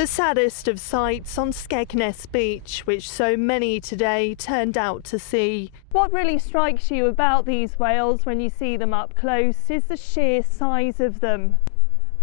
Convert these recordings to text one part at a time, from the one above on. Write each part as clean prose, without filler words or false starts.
The saddest of sights on Skegness Beach, which so many today turned out to see. What really strikes you about these whales when you see them up close is the sheer size of them.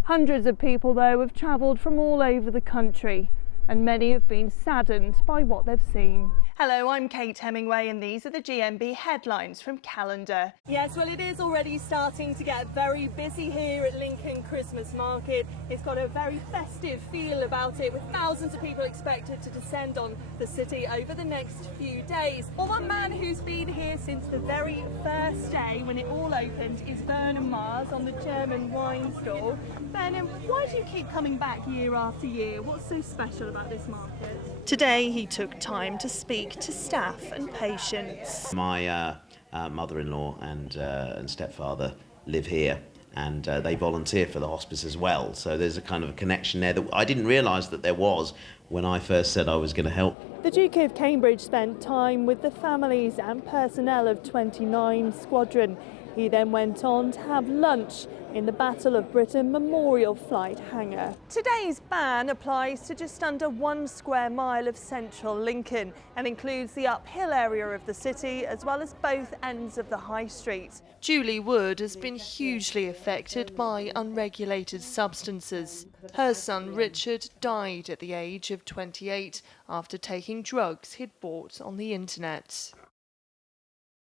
Hundreds of people, though, have travelled from all over the country, and many have been saddened by what they've seen. Hello, I'm Kate Hemingway, and these are the GMB headlines from Calendar. Yes, well, it is already starting to get very busy here at Lincoln Christmas Market. It's got a very festive feel about it, with thousands of people expected to descend on the city over the next few days. Well, one man who's been here since the very first day when it all opened is Bernard Mars on the German wine stall. Bernard, why do you keep coming back year after year? What's so special about this market? Today he took time to speak to staff and patients. My mother-in-law and stepfather live here, and they volunteer for the hospice as well, so there's a kind of a connection there that I didn't realise that there was when I first said I was going to help. The Duke of Cambridge spent time with the families and personnel of 29 Squadron. He then went on to have lunch in the Battle of Britain Memorial Flight Hangar. Today's ban applies to just under 1 square mile of central Lincoln and includes the uphill area of the city as well as both ends of the High Street. Julie Wood has been hugely affected by unregulated substances. Her son Richard died at the age of 28 after taking drugs he'd bought on the internet.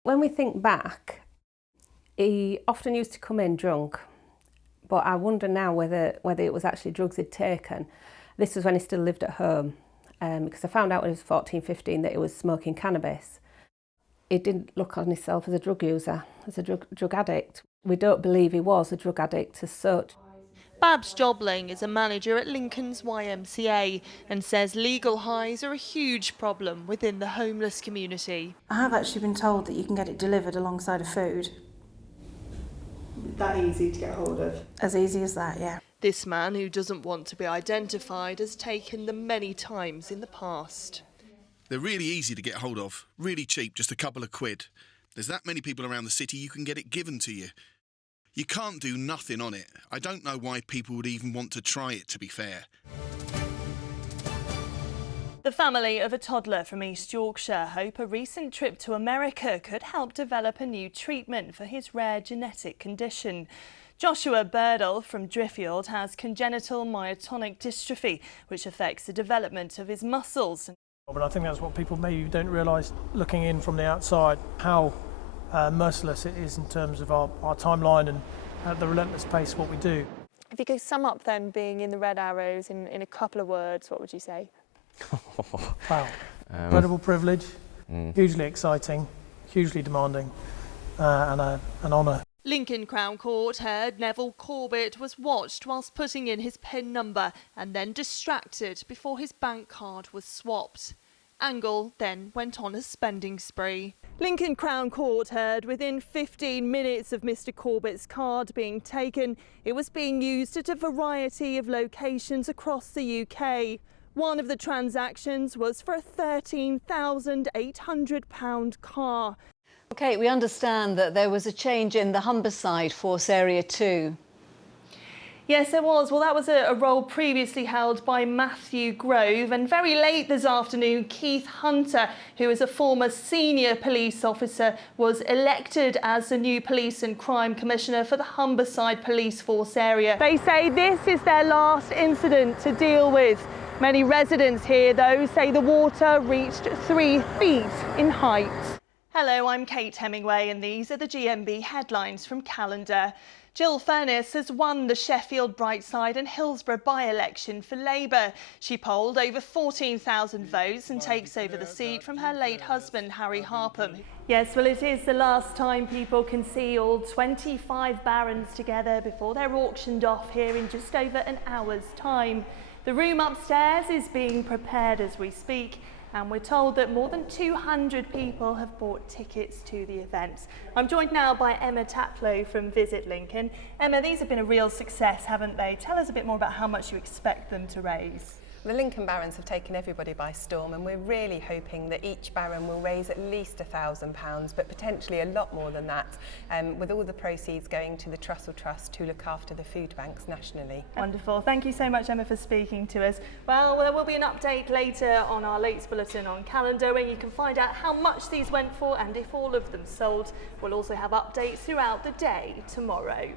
When we think back, he often used to come in drunk, but I wonder now whether it was actually drugs he'd taken. This was when he still lived at home, because I found out when he was 14, 15 that he was smoking cannabis. He didn't look on himself as a drug user, as a drug addict. We don't believe he was a drug addict as such. Babs Jobling is a manager at Lincoln's YMCA and says legal highs are a huge problem within the homeless community. I have actually been told that you can get it delivered alongside of food. That easy to get hold of? As easy as that, yeah. This man, who doesn't want to be identified, has taken them many times in the past. They're really easy to get hold of, really cheap, just a couple of quid. There's that many people around the city, you can get it given to you. You can't do nothing on it. I don't know why people would even want to try it, to be fair. The family of a toddler from East Yorkshire hope a recent trip to America could help develop a new treatment for his rare genetic condition. Joshua Birdle from Driffield has congenital myotonic dystrophy, which affects the development of his muscles. But I think that's what people maybe don't realise looking in from the outside, how merciless it is in terms of our timeline and at the relentless pace of what we do. If you could sum up then being in the Red Arrows in a couple of words, what would you say? Wow. Incredible privilege, hugely exciting, hugely demanding, and an honour. Lincoln Crown Court heard Neville Corbett was watched whilst putting in his PIN number and then distracted before his bank card was swapped. Angle then went on a spending spree. Lincoln Crown Court heard within 15 minutes of Mr Corbett's card being taken, it was being used at a variety of locations across the UK. One of the transactions was for a £13,800 car. OK, we understand that there was a change in the Humberside Force Area 2. Yes, there was. Well, that was a role previously held by Matthew Grove, and very late this afternoon, Keith Hunter, who is a former senior police officer, was elected as the new Police and Crime Commissioner for the Humberside Police Force Area. They say this is their last incident to deal with. Many residents here, though, say the water reached 3 feet in height. Hello, I'm Kate Hemingway, and these are the GMB headlines from Calendar. Jill Furness has won the Sheffield, Brightside and Hillsborough by-election for Labour. She polled over 14,000 votes and takes over the seat from her late husband, Harry Harpham. Yes, well, it is the last time people can see all 25 barons together before they're auctioned off here in just over an hour's time. The room upstairs is being prepared as we speak, and we're told that more than 200 people have bought tickets to the event. I'm joined now by Emma Taplow from Visit Lincoln. Emma, these have been a real success, haven't they? Tell us a bit more about how much you expect them to raise. The Lincoln Barons have taken everybody by storm, and we're really hoping that each Baron will raise at least £1,000, but potentially a lot more than that, with all the proceeds going to the Trussell Trust to look after the food banks nationally. Wonderful. Thank you so much, Emma, for speaking to us. Well, there will be an update later on our Lates Bulletin on Calendar, where you can find out how much these went for and if all of them sold. We'll also have updates throughout the day tomorrow.